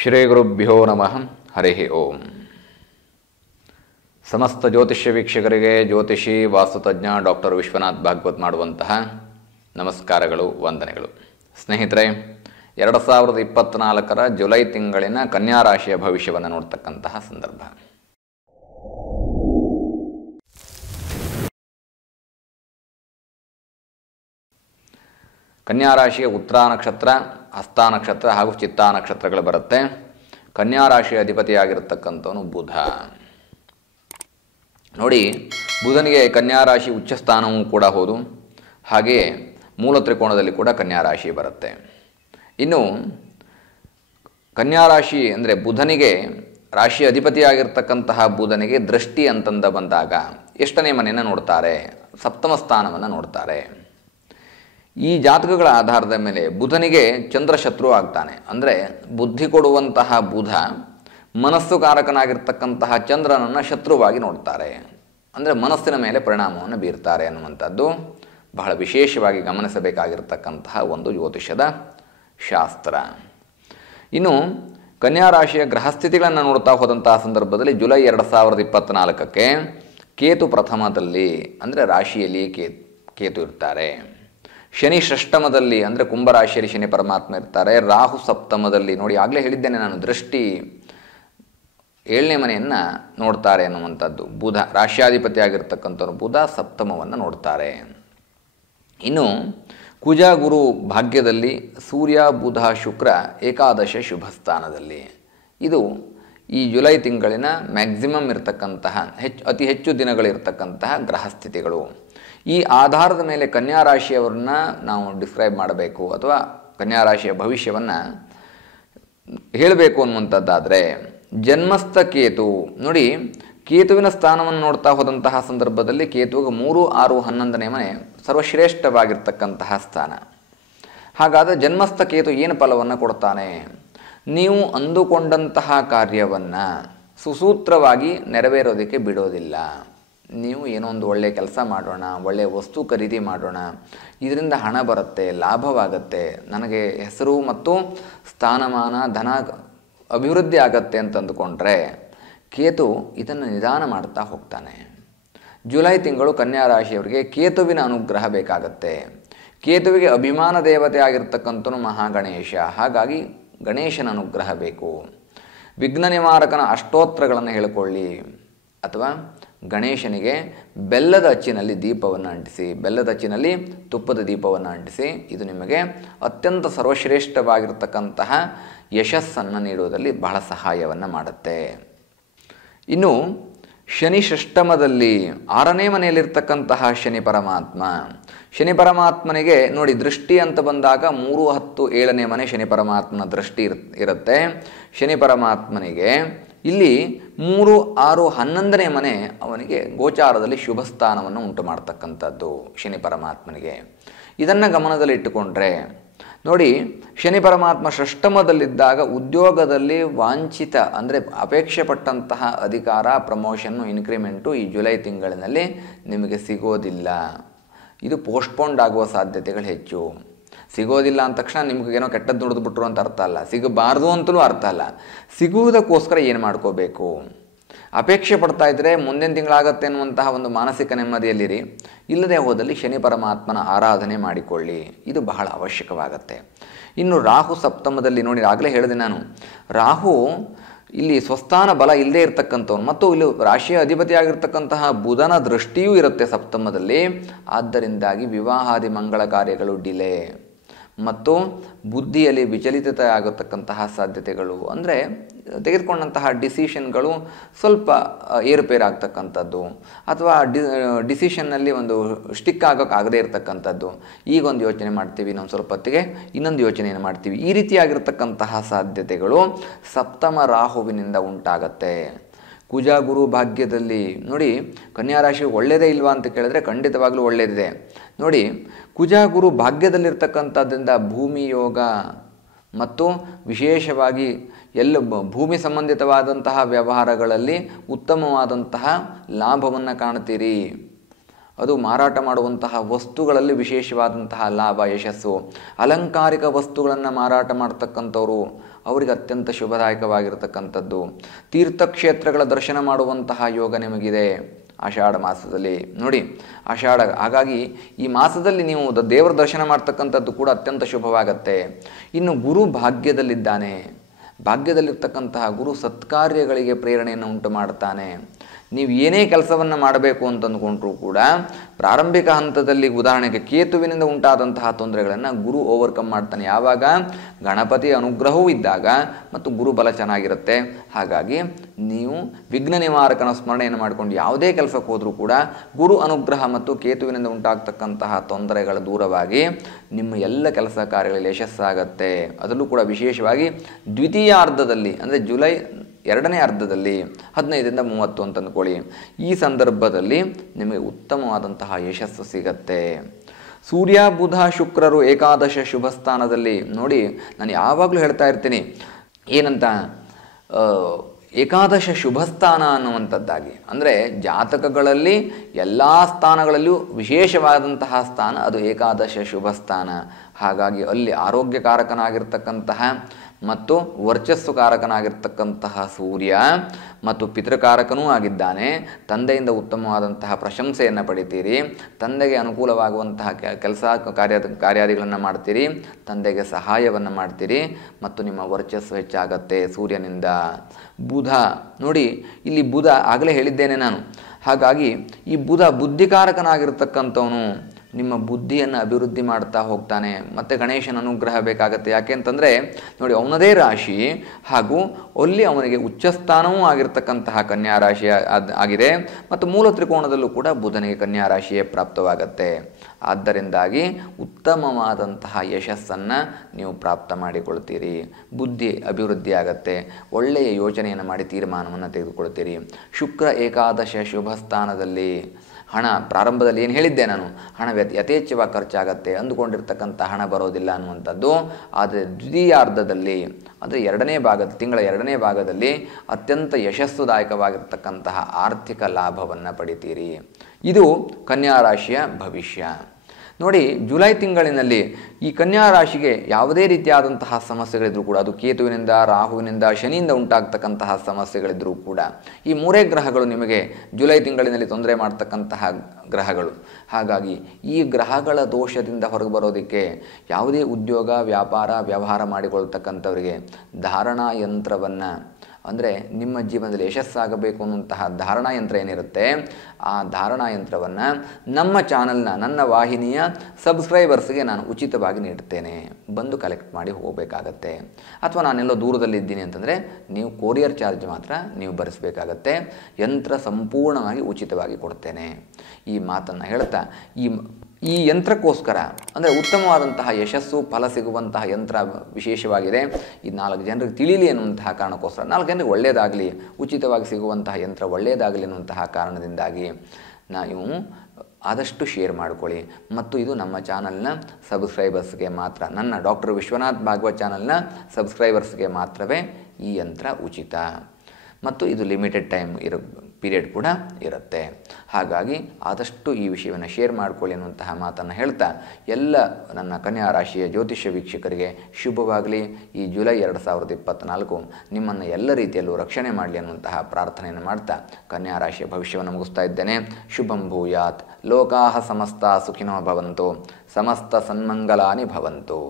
ಶ್ರೀ ಗುರುಭ್ಯೋ ನಮಃ. ಹರಿ ಓಂ. ಸಮಸ್ತ ಜ್ಯೋತಿಷ್ಯ ವೀಕ್ಷಕರಿಗೆ ಜ್ಯೋತಿಷಿ ವಾಸ್ತುತಜ್ಞ ಡಾಕ್ಟರ್ ವಿಶ್ವನಾಥ್ ಭಾಗವತ್ ಮಾಡುವಂತಹ ನಮಸ್ಕಾರಗಳು, ವಂದನೆಗಳು. ಸ್ನೇಹಿತರೆ, 2024 ಜುಲೈ ತಿಂಗಳಿನ ಕನ್ಯಾ ರಾಶಿಯ ಭವಿಷ್ಯವನ್ನು ನೋಡ್ತಕ್ಕಂತಹ ಸಂದರ್ಭ. ಕನ್ಯಾ ರಾಶಿಯ ಉತ್ತರ ನಕ್ಷತ್ರ, ಹಸ್ತ ನಕ್ಷತ್ರ ಹಾಗೂ ಚಿತ್ತಾ ನಕ್ಷತ್ರಗಳು ಬರುತ್ತೆ. ಕನ್ಯಾ ರಾಶಿಯ ಅಧಿಪತಿಯಾಗಿರತಕ್ಕಂಥವನು ಬುಧ. ನೋಡಿ, ಬುಧನಿಗೆ ಕನ್ಯಾ ರಾಶಿ ಉಚ್ಚ ಸ್ಥಾನವೂ ಕೂಡ ಹೌದು. ಹಾಗೆಯೇ ಮೂಲ ತ್ರಿಕೋಣದಲ್ಲಿ ಕೂಡ ಕನ್ಯಾ ರಾಶಿ ಬರುತ್ತೆ. ಇನ್ನು ಕನ್ಯಾ ರಾಶಿ ಅಂದರೆ ಬುಧನಿಗೆ ರಾಶಿ ಅಧಿಪತಿಯಾಗಿರ್ತಕ್ಕಂತಹ ಬುಧನಿಗೆ ದೃಷ್ಟಿ ಅಂತಂದ ಬಂದಾಗ ಎಷ್ಟನೇ ಮನೆಯನ್ನು ನೋಡ್ತಾರೆ? ಸಪ್ತಮ ಸ್ಥಾನವನ್ನು ನೋಡ್ತಾರೆ. ಈ ಜಾತಕಗಳ ಆಧಾರದ ಮೇಲೆ ಬುಧನಿಗೆ ಚಂದ್ರ ಶತ್ರು ಆಗ್ತಾನೆ. ಅಂದರೆ ಬುದ್ಧಿ ಕೊಡುವಂತಹ ಬುಧ ಮನಸ್ಸು ಕಾರಕನಾಗಿರ್ತಕ್ಕಂತಹ ಚಂದ್ರನನ್ನು ಶತ್ರುವಾಗಿ ನೋಡ್ತಾರೆ. ಅಂದರೆ ಮನಸ್ಸಿನ ಮೇಲೆ ಪರಿಣಾಮವನ್ನು ಬೀರ್ತಾರೆ ಅನ್ನುವಂಥದ್ದು ಬಹಳ ವಿಶೇಷವಾಗಿ ಗಮನಿಸಬೇಕಾಗಿರ್ತಕ್ಕಂತಹ ಒಂದು ಜ್ಯೋತಿಷದ ಶಾಸ್ತ್ರ. ಇನ್ನು ಕನ್ಯಾ ರಾಶಿಯ ಗ್ರಹಸ್ಥಿತಿಗಳನ್ನು ನೋಡ್ತಾ ಹೋದಂತಹ ಸಂದರ್ಭದಲ್ಲಿ ಜುಲೈ 2024 ಕೇತು ಪ್ರಥಮದಲ್ಲಿ ಅಂದರೆ ರಾಶಿಯಲ್ಲಿ ಕೇತು ಇರ್ತಾರೆ. ಶನಿ ಷಷ್ಠಮದಲ್ಲಿ ಅಂದರೆ ಕುಂಭರಾಶಿಯಲ್ಲಿ ಶನಿ ಪರಮಾತ್ಮ ಇರ್ತಾರೆ. ರಾಹು ಸಪ್ತಮದಲ್ಲಿ, ನೋಡಿ ಆಗಲೇ ಹೇಳಿದ್ದೇನೆ ನಾನು, ದೃಷ್ಟಿ 7ನೇ ಮನೆಯನ್ನು ನೋಡ್ತಾರೆ ಅನ್ನುವಂಥದ್ದು. ಬುಧ ರಾಶ್ಯಾಧಿಪತಿ ಆಗಿರ್ತಕ್ಕಂಥವ್ರು ಬುಧ ಸಪ್ತಮವನ್ನು ನೋಡ್ತಾರೆ. ಇನ್ನು ಕುಜ ಗುರು ಭಾಗ್ಯದಲ್ಲಿ, ಸೂರ್ಯ ಬುಧ ಶುಕ್ರ ಏಕಾದಶ ಶುಭ ಸ್ಥಾನದಲ್ಲಿ. ಇದು ಈ ಜುಲೈ ತಿಂಗಳಿನ ಮ್ಯಾಕ್ಸಿಮಮ್ ಇರತಕ್ಕಂತಹ ಅತಿ ಹೆಚ್ಚು ದಿನಗಳಿರ್ತಕ್ಕಂತಹ ಗ್ರಹಸ್ಥಿತಿಗಳು. ಈ ಆಧಾರದ ಮೇಲೆ ಕನ್ಯಾ ರಾಶಿಯವರನ್ನ ನಾವು ಡಿಸ್ಕ್ರೈಬ್ ಮಾಡಬೇಕು ಅಥವಾ ಕನ್ಯಾ ರಾಶಿಯ ಭವಿಷ್ಯವನ್ನು ಹೇಳಬೇಕು ಅನ್ನುವಂಥದ್ದಾದರೆ, ಜನ್ಮಸ್ಥ ಕೇತು, ನೋಡಿ ಕೇತುವಿನ ಸ್ಥಾನವನ್ನು ನೋಡ್ತಾ ಹೋದಂತಹ ಸಂದರ್ಭದಲ್ಲಿ ಕೇತುವಿಗೆ 3, 6, 11ನೇ ಮನೆ ಸರ್ವಶ್ರೇಷ್ಠವಾಗಿರ್ತಕ್ಕಂತಹ ಸ್ಥಾನ. ಹಾಗಾದರೆ ಜನ್ಮಸ್ಥ ಕೇತು ಏನು ಫಲವನ್ನು ಕೊಡ್ತಾನೆ? ನೀವು ಅಂದುಕೊಂಡಂತಹ ಕಾರ್ಯವನ್ನು ಸುಸೂತ್ರವಾಗಿ ನೆರವೇರೋದಕ್ಕೆ ಬಿಡೋದಿಲ್ಲ. ನೀವು ಏನೋ ಒಂದು ಒಳ್ಳೆಯ ಕೆಲಸ ಮಾಡೋಣ, ಒಳ್ಳೆಯ ವಸ್ತು ಖರೀದಿ ಮಾಡೋಣ, ಇದರಿಂದ ಹಣ ಬರುತ್ತೆ, ಲಾಭವಾಗತ್ತೆ, ನನಗೆ ಹೆಸರು ಮತ್ತು ಸ್ಥಾನಮಾನ ಧನ ಅಭಿವೃದ್ಧಿ ಆಗತ್ತೆ ಅಂತ ಅಂದುಕೊಂಡ್ರೆ ಕೇತು ಇದನ್ನು ನಿಧಾನ ಮಾಡ್ತಾ ಹೋಗ್ತಾನೆ. ಜುಲೈ ತಿಂಗಳು ಕನ್ಯಾ ರಾಶಿಯವರಿಗೆ ಕೇತುವಿನ ಅನುಗ್ರಹ ಬೇಕಾಗತ್ತೆ. ಕೇತುವಿಗೆ ಅಭಿಮಾನ ದೇವತೆ ಆಗಿರ್ತಕ್ಕಂಥನು ಮಹಾಗಣೇಶ. ಹಾಗಾಗಿ ಗಣೇಶನ ಅನುಗ್ರಹ ಬೇಕು. ವಿಘ್ನ ನಿವಾರಕನ ಅಷ್ಟೋತ್ತರಗಳನ್ನು ಹೇಳಿಕೊಳ್ಳಿ ಅಥವಾ ಗಣೇಶನಿಗೆ ಬೆಲ್ಲದ ಅಚ್ಚಿನಲ್ಲಿ ದೀಪವನ್ನು ಅಂಟಿಸಿ, ಬೆಲ್ಲದ ಅಚ್ಚಿನಲ್ಲಿ ತುಪ್ಪದ ದೀಪವನ್ನು ಅಂಟಿಸಿ. ಇದು ನಿಮಗೆ ಅತ್ಯಂತ ಸರ್ವಶ್ರೇಷ್ಠವಾಗಿರ್ತಕ್ಕಂತಹ ಯಶಸ್ಸನ್ನು ನೀಡುವುದರಲ್ಲಿ ಬಹಳ ಸಹಾಯವನ್ನು ಮಾಡುತ್ತೆ. ಇನ್ನು ಶನಿ ಷಷ್ಠಮದಲ್ಲಿ 6ನೇ ಮನೆಯಲ್ಲಿರ್ತಕ್ಕಂತಹ ಶನಿ ಪರಮಾತ್ಮ, ಶನಿ ಪರಮಾತ್ಮನಿಗೆ ನೋಡಿ ದೃಷ್ಟಿ ಅಂತ ಬಂದಾಗ 3, 10, 7ನೇ ಮನೆ ಶನಿ ಪರಮಾತ್ಮನ ದೃಷ್ಟಿ ಇರುತ್ತೆ. ಶನಿ ಪರಮಾತ್ಮನಿಗೆ ಇಲ್ಲಿ 3, 6, 11ನೇ ಮನೆ ಅವನಿಗೆ ಗೋಚಾರದಲ್ಲಿ ಶುಭ ಸ್ಥಾನವನ್ನು ಉಂಟು ಮಾಡ್ತಕ್ಕಂಥದ್ದು ಶನಿ ಪರಮಾತ್ಮನಿಗೆ. ಇದನ್ನು ಗಮನದಲ್ಲಿಟ್ಟುಕೊಂಡ್ರೆ ನೋಡಿ, ಶನಿ ಪರಮಾತ್ಮ ಷಷ್ಠಮದಲ್ಲಿದ್ದಾಗ ಉದ್ಯೋಗದಲ್ಲಿ ವಾಂಛಿತ ಅಂದರೆ ಅಪೇಕ್ಷೆ ಪಟ್ಟಂತಹ ಅಧಿಕಾರ, ಪ್ರಮೋಷನ್ನು, ಇನ್ಕ್ರಿಮೆಂಟು ಈ ಜುಲೈ ತಿಂಗಳಿನಲ್ಲಿ ನಿಮಗೆ ಸಿಗೋದಿಲ್ಲ. ಇದು ಪೋಸ್ಟ್ಪೋಂಡ್ ಆಗುವ ಸಾಧ್ಯತೆಗಳು ಹೆಚ್ಚು. ಸಿಗೋದಿಲ್ಲ ಅಂದ ತಕ್ಷಣ ನಿಮಗೇನೋ ಕೆಟ್ಟದ್ದು ನುಡಿದ್ಬಿಟ್ರು ಅಂತ ಅರ್ಥ ಅಲ್ಲ, ಸಿಗಬಾರ್ದು ಅಂತಲೂ ಅರ್ಥ ಅಲ್ಲ. ಸಿಗುವುದಕ್ಕೋಸ್ಕರ ಏನು ಮಾಡ್ಕೋಬೇಕು? ಅಪೇಕ್ಷೆ ಪಡ್ತಾ ಇದ್ದರೆ ಮುಂದಿನ ತಿಂಗಳಾಗತ್ತೆ ಅನ್ನುವಂತಹ ಒಂದು ಮಾನಸಿಕ ನೆಮ್ಮದಿಯಲ್ಲಿರಿ. ಇಲ್ಲದೆ ಹೋದಲ್ಲಿ ಶನಿ ಪರಮಾತ್ಮನ ಆರಾಧನೆ ಮಾಡಿಕೊಳ್ಳಿ, ಇದು ಬಹಳ ಅವಶ್ಯಕವಾಗತ್ತೆ. ಇನ್ನು ರಾಹು ಸಪ್ತಮದಲ್ಲಿ, ನೋಡಿ ಆಗಲೇ ಹೇಳಿದೆ ನಾನು, ರಾಹು ಇಲ್ಲಿ ಸ್ವಸ್ಥಾನ ಬಲ ಇಲ್ಲದೇ ಇರತಕ್ಕಂಥವ್ನು ಮತ್ತು ಇಲ್ಲಿ ರಾಶಿಯ ಅಧಿಪತಿಯಾಗಿರ್ತಕ್ಕಂತಹ ಬುಧನ ದೃಷ್ಟಿಯೂ ಇರುತ್ತೆ ಸಪ್ತಮದಲ್ಲಿ. ಆದ್ದರಿಂದಾಗಿ ವಿವಾಹಾದಿ ಮಂಗಳ ಕಾರ್ಯಗಳು ಡಿಲೇ ಮತ್ತು ಬುದ್ಧಿಯಲ್ಲಿ ವಿಚಲಿತತೆ ಆಗತಕ್ಕಂತಹ ಸಾಧ್ಯತೆಗಳು, ಅಂದರೆ ತೆಗೆದುಕೊಂಡಂತಹ ಡಿಸಿಷನ್ಗಳು ಸ್ವಲ್ಪ ಏರುಪೇರಾಗ್ತಕ್ಕಂಥದ್ದು ಅಥವಾ ಡಿಸಿಷನ್ನಲ್ಲಿ ಒಂದು ಸ್ಟಿಕ್ ಆಗೋಕ್ಕಾಗದೇ ಇರತಕ್ಕಂಥದ್ದು. ಈಗೊಂದು ಯೋಚನೆ ಮಾಡ್ತೀವಿ, ಇನ್ನೊಂದು ಸ್ವಲ್ಪ ಹೊತ್ತಿಗೆ ಇನ್ನೊಂದು ಯೋಚನೆಯನ್ನು ಮಾಡ್ತೀವಿ. ಈ ರೀತಿಯಾಗಿರ್ತಕ್ಕಂತಹ ಸಾಧ್ಯತೆಗಳು ಸಪ್ತಮ ರಾಹುವಿನಿಂದ ಉಂಟಾಗತ್ತೆ. ಕುಜ ಗುರು ಭಾಗ್ಯದಲ್ಲಿ ನೋಡಿ, ಕನ್ಯಾ ರಾಶಿ ಒಳ್ಳೆಯದೇ ಇಲ್ವಾ ಅಂತ ಕೇಳಿದ್ರೆ ಖಂಡಿತವಾಗ್ಲೂ ಒಳ್ಳೆಯದಿದೆ. ನೋಡಿ, ಕುಜ ಗುರು ಭಾಗ್ಯದಲ್ಲಿರ್ತಕ್ಕಂಥದ್ರಿಂದ ಭೂಮಿ ಯೋಗ ಮತ್ತು ವಿಶೇಷವಾಗಿ ಭೂಮಿ ಸಂಬಂಧಿತವಾದಂತಹ ವ್ಯವಹಾರಗಳಲ್ಲಿ ಉತ್ತಮವಾದಂತಹ ಲಾಭವನ್ನು ಕಾಣ್ತೀರಿ. ಅದು ಮಾರಾಟ ಮಾಡುವಂತಹ ವಸ್ತುಗಳಲ್ಲಿ ವಿಶೇಷವಾದಂತಹ ಲಾಭ, ಯಶಸ್ಸು. ಅಲಂಕಾರಿಕ ವಸ್ತುಗಳನ್ನು ಮಾರಾಟ ಮಾಡ್ತಕ್ಕಂಥವ್ರು, ಅವರಿಗೆ ಅತ್ಯಂತ ಶುಭದಾಯಕವಾಗಿರತಕ್ಕಂಥದ್ದು. ತೀರ್ಥಕ್ಷೇತ್ರಗಳ ದರ್ಶನ ಮಾಡುವಂತಹ ಯೋಗ ನಿಮಗಿದೆ ಆಷಾಢ ಮಾಸದಲ್ಲಿ. ನೋಡಿ, ಆಷಾಢ, ಹಾಗಾಗಿ ಈ ಮಾಸದಲ್ಲಿ ನೀವು ದೇವರ ದರ್ಶನ ಮಾಡ್ತಕ್ಕಂಥದ್ದು ಕೂಡ ಅತ್ಯಂತ ಶುಭವಾಗತ್ತೆ. ಇನ್ನು ಗುರು ಭಾಗ್ಯದಲ್ಲಿದ್ದಾನೆ. ಭಾಗ್ಯದಲ್ಲಿರ್ತಕ್ಕಂತಹ ಗುರು ಸತ್ಕಾರ್ಯಗಳಿಗೆ ಪ್ರೇರಣೆಯನ್ನು ಉಂಟು ಮಾಡ್ತಾನೆ. ನೀವು ಏನೇ ಕೆಲಸವನ್ನು ಮಾಡಬೇಕು ಅಂತಂದುಕೊಂಡ್ರೂ ಕೂಡ ಪ್ರಾರಂಭಿಕ ಹಂತದಲ್ಲಿ, ಉದಾಹರಣೆಗೆ ಕೇತುವಿನಿಂದ ಉಂಟಾದಂತಹ ತೊಂದರೆಗಳನ್ನು ಗುರು ಓವರ್ಕಮ್ ಮಾಡ್ತಾನೆ. ಯಾವಾಗ? ಗಣಪತಿ ಅನುಗ್ರಹವೂ ಇದ್ದಾಗ ಮತ್ತು ಗುರು ಬಲ ಚೆನ್ನಾಗಿರುತ್ತೆ. ಹಾಗಾಗಿ ನೀವು ವಿಘ್ನ ನಿವಾರಕನ ಸ್ಮರಣೆಯನ್ನು ಮಾಡಿಕೊಂಡು ಯಾವುದೇ ಕೆಲಸಕ್ಕೆ ಹೋದರೂ ಕೂಡ ಗುರು ಅನುಗ್ರಹ ಮತ್ತು ಕೇತುವಿನಿಂದ ಉಂಟಾಗ್ತಕ್ಕಂತಹ ತೊಂದರೆಗಳ ದೂರವಾಗಿ ನಿಮ್ಮ ಎಲ್ಲ ಕೆಲಸ ಕಾರ್ಯಗಳಲ್ಲಿ ಯಶಸ್ಸಾಗತ್ತೆ. ಅದರಲ್ಲೂ ಕೂಡ ವಿಶೇಷವಾಗಿ ದ್ವಿತೀಯಾರ್ಧದಲ್ಲಿ, ಅಂದರೆ ಜುಲೈ ಎರಡನೇ ಅರ್ಧದಲ್ಲಿ 15ರಿಂದ 30 ಅಂತ ಅಂದ್ಕೊಳ್ಳಿ. ಈ ಸಂದರ್ಭದಲ್ಲಿ ನಿಮಗೆ ಉತ್ತಮವಾದಂತಹ ಯಶಸ್ಸು ಸಿಗತ್ತೆ. ಸೂರ್ಯ, ಬುಧ, ಶುಕ್ರರು ಏಕಾದಶ ಶುಭ ಸ್ಥಾನದಲ್ಲಿ. ನೋಡಿ, ನಾನು ಯಾವಾಗಲೂ ಹೇಳ್ತಾ ಇರ್ತೀನಿ ಏನಂತ, ಏಕಾದಶ ಶುಭ ಸ್ಥಾನ ಅನ್ನುವಂಥದ್ದಾಗಿ. ಅಂದರೆ ಜಾತಕಗಳಲ್ಲಿ ಎಲ್ಲ ಸ್ಥಾನಗಳಲ್ಲಿಯೂ ವಿಶೇಷವಾದಂತಹ ಸ್ಥಾನ ಅದು ಏಕಾದಶ ಶುಭ ಸ್ಥಾನ. ಹಾಗಾಗಿ ಅಲ್ಲಿ ಆರೋಗ್ಯಕಾರಕನಾಗಿರ್ತಕ್ಕಂತಹ ಮತ್ತು ವರ್ಚಸ್ಸುಕಾರಕನಾಗಿರ್ತಕ್ಕಂತಹ ಸೂರ್ಯ ಮತ್ತು ಪಿತೃಕಾರಕನೂ ಆಗಿದ್ದಾನೆ. ತಂದೆಯಿಂದ ಉತ್ತಮವಾದಂತಹ ಪ್ರಶಂಸೆಯನ್ನು ಪಡಿತೀರಿ, ತಂದೆಗೆ ಅನುಕೂಲವಾಗುವಂತಹ ಕಾರ್ಯಾದಿಗಳನ್ನು ಮಾಡ್ತೀರಿ, ತಂದೆಗೆ ಸಹಾಯವನ್ನು ಮಾಡ್ತೀರಿ ಮತ್ತು ನಿಮ್ಮ ವರ್ಚಸ್ಸು ಹೆಚ್ಚಾಗತ್ತೆ ಸೂರ್ಯನಿಂದ. ಬುಧ, ನೋಡಿ ಇಲ್ಲಿ ಬುಧ ಆಗಲೇ ಹೇಳಿದ್ದೇನೆ ನಾನು. ಹಾಗಾಗಿ ಈ ಬುಧ ಬುದ್ಧಿಕಾರಕನಾಗಿರ್ತಕ್ಕಂಥವನು. ನಿಮ್ಮ ಬುದ್ಧಿಯನ್ನು ಅಭಿವೃದ್ಧಿ ಮಾಡ್ತಾ ಹೋಗ್ತಾನೆ. ಮತ್ತು ಗಣೇಶನ ಅನುಗ್ರಹ ಬೇಕಾಗತ್ತೆ. ಯಾಕೆ ಅಂತಂದರೆ ನೋಡಿ, ಅವನದೇ ರಾಶಿ ಹಾಗೂ ಅಲ್ಲಿ ಅವನಿಗೆ ಉಚ್ಚಸ್ಥಾನವೂ ಆಗಿರ್ತಕ್ಕಂತಹ ಕನ್ಯಾ ರಾಶಿ ಆಗಿದೆ ಮತ್ತು ಮೂಲ ತ್ರಿಕೋಣದಲ್ಲೂ ಕೂಡ ಬುಧನಿಗೆ ಕನ್ಯಾ ರಾಶಿಯೇ ಪ್ರಾಪ್ತವಾಗತ್ತೆ. ಆದ್ದರಿಂದಾಗಿ ಉತ್ತಮವಾದಂತಹ ಯಶಸ್ಸನ್ನು ನೀವು ಪ್ರಾಪ್ತ ಮಾಡಿಕೊಳ್ತೀರಿ. ಬುದ್ಧಿ ಅಭಿವೃದ್ಧಿ ಆಗತ್ತೆ. ಒಳ್ಳೆಯ ಯೋಚನೆಯನ್ನು ಮಾಡಿ ತೀರ್ಮಾನವನ್ನು ತೆಗೆದುಕೊಳ್ತೀರಿ. ಶುಕ್ರ ಏಕಾದಶ ಶುಭ ಸ್ಥಾನದಲ್ಲಿ. ಹಣ ಪ್ರಾರಂಭದಲ್ಲಿ ಏನು ಹೇಳಿದ್ದೆ ನಾನು, ಹಣ ಯಥೇಚ್ಛವಾಗಿ ಖರ್ಚಾಗತ್ತೆ, ಅಂದುಕೊಂಡಿರ್ತಕ್ಕಂಥ ಹಣ ಬರೋದಿಲ್ಲ ಅನ್ನುವಂಥದ್ದು. ಆದರೆ ದ್ವಿತೀಯಾರ್ಧದಲ್ಲಿ, ಅಂದರೆ ತಿಂಗಳ ಎರಡನೇ ಭಾಗದಲ್ಲಿ ಅತ್ಯಂತ ಯಶಸ್ಸುದಾಯಕವಾಗಿರ್ತಕ್ಕಂತಹ ಆರ್ಥಿಕ ಲಾಭವನ್ನು ಪಡಿತೀರಿ. ಇದು ಕನ್ಯಾ ರಾಶಿಯ ಭವಿಷ್ಯ. ನೋಡಿ, ಜುಲೈ ತಿಂಗಳಿನಲ್ಲಿ ಈ ಕನ್ಯಾ ರಾಶಿಗೆ ಯಾವುದೇ ರೀತಿಯಾದಂತಹ ಸಮಸ್ಯೆಗಳಿದ್ರೂ ಕೂಡ, ಅದು ಕೇತುವಿನಿಂದ, ರಾಹುವಿನಿಂದ, ಶನಿಯಿಂದ ಉಂಟಾಗ್ತಕ್ಕಂತಹ ಸಮಸ್ಯೆಗಳಿದ್ರೂ ಕೂಡ, ಈ ಮೂರೇ ಗ್ರಹಗಳು ನಿಮಗೆ ಜುಲೈ ತಿಂಗಳಿನಲ್ಲಿ ತೊಂದರೆ ಮಾಡ್ತಕ್ಕಂತಹ ಗ್ರಹಗಳು. ಹಾಗಾಗಿ ಈ ಗ್ರಹಗಳ ದೋಷದಿಂದ ಹೊರಗೆ ಬರೋದಕ್ಕೆ ಯಾವುದೇ ಉದ್ಯೋಗ, ವ್ಯಾಪಾರ, ವ್ಯವಹಾರ ಮಾಡಿಕೊಳ್ತಕ್ಕಂಥವರಿಗೆ ಧಾರಣಾ ಯಂತ್ರವನ್ನು, ಅಂದರೆ ನಿಮ್ಮ ಜೀವನದಲ್ಲಿ ಯಶಸ್ಸಾಗಬೇಕು ಅನ್ನುವಂತಹ ಧಾರಣಾ ಯಂತ್ರ ಏನಿರುತ್ತೆ, ಆ ಧಾರಣಾ ಯಂತ್ರವನ್ನು ನಮ್ಮ ಚಾನಲ್ನ, ನನ್ನ ವಾಹಿನಿಯ ಸಬ್ಸ್ಕ್ರೈಬರ್ಸ್ಗೆ ನಾನು ಉಚಿತವಾಗಿ ನೀಡ್ತೇನೆ. ಬಂದು ಕಲೆಕ್ಟ್ ಮಾಡಿ ಹೋಗಬೇಕಾಗತ್ತೆ. ಅಥವಾ ನಾನೆಲ್ಲೋ ದೂರದಲ್ಲಿದ್ದೀನಿ ಅಂತಂದರೆ ನೀವು ಕೊರಿಯರ್ ಚಾರ್ಜ್ ಮಾತ್ರ ನೀವು ಭರಿಸಬೇಕಾಗತ್ತೆ. ಯಂತ್ರ ಸಂಪೂರ್ಣವಾಗಿ ಉಚಿತವಾಗಿ ಕೊಡ್ತೇನೆ. ಈ ಮಾತನ್ನು ಹೇಳ್ತಾ, ಈ ಯಂತ್ರಕ್ಕೋಸ್ಕರ, ಅಂದರೆ ಉತ್ತಮವಾದಂತಹ ಯಶಸ್ಸು ಫಲ ಸಿಗುವಂತಹ ಯಂತ್ರ ವಿಶೇಷವಾಗಿದೆ. ಈ 4 ಜನರಿಗೆ ತಿಳಿಯಲಿ ಅನ್ನುವಂತಹ ಕಾರಣಕ್ಕೋಸ್ಕರ, 4 ಜನರಿಗೆ ಒಳ್ಳೆಯದಾಗಲಿ, ಉಚಿತವಾಗಿ ಸಿಗುವಂತಹ ಯಂತ್ರ ಒಳ್ಳೆಯದಾಗಲಿ ಅನ್ನುವಂತಹ ಕಾರಣದಿಂದಾಗಿ ನೀವು ಆದಷ್ಟು ಶೇರ್ ಮಾಡಿಕೊಳ್ಳಿ. ಮತ್ತು ಇದು ನಮ್ಮ ಚಾನಲ್ನ ಸಬ್ಸ್ಕ್ರೈಬರ್ಸ್ಗೆ ಮಾತ್ರ, ನನ್ನ ಡಾಕ್ಟರ್ ವಿಶ್ವನಾಥ್ ಭಾಗವತ್ ಚಾನಲ್ನ ಸಬ್ಸ್ಕ್ರೈಬರ್ಸ್ಗೆ ಮಾತ್ರವೇ ಈ ಯಂತ್ರ ಉಚಿತ. ಮತ್ತು ಇದು ಲಿಮಿಟೆಡ್ ಟೈಮ್ ಪೀರಿಯಡ್ ಕೂಡ ಇರುತ್ತೆ. ಹಾಗಾಗಿ ಆದಷ್ಟು ಈ ವಿಷಯವನ್ನು ಶೇರ್ ಮಾಡಿಕೊಳ್ಳಿ ಅನ್ನುವಂತಹ ಮಾತನ್ನು ಹೇಳ್ತಾ, ಎಲ್ಲ ನನ್ನ ಕನ್ಯಾ ರಾಶಿಯ ಜ್ಯೋತಿಷ್ಯ ವೀಕ್ಷಕರಿಗೆ ಶುಭವಾಗಲಿ. ಈ ಜುಲೈ 2024 ನಿಮ್ಮನ್ನು ಎಲ್ಲ ರೀತಿಯಲ್ಲೂ ರಕ್ಷಣೆ ಮಾಡಲಿ ಅನ್ನುವಂತಹ ಪ್ರಾರ್ಥನೆಯನ್ನು ಮಾಡ್ತಾ ಕನ್ಯಾ ರಾಶಿಯ ಭವಿಷ್ಯವನ್ನು ಮುಗಿಸ್ತಾ ಇದ್ದೇನೆ. ಶುಭಂ ಭೂಯಾತ್. ಲೋಕಾಹ ಸಮಸ್ತ ಸುಖಿನೋ ಭವಂತು. ಸಮಸ್ತ ಸನ್ಮಂಗಲಾನಿ ಭವಂತು.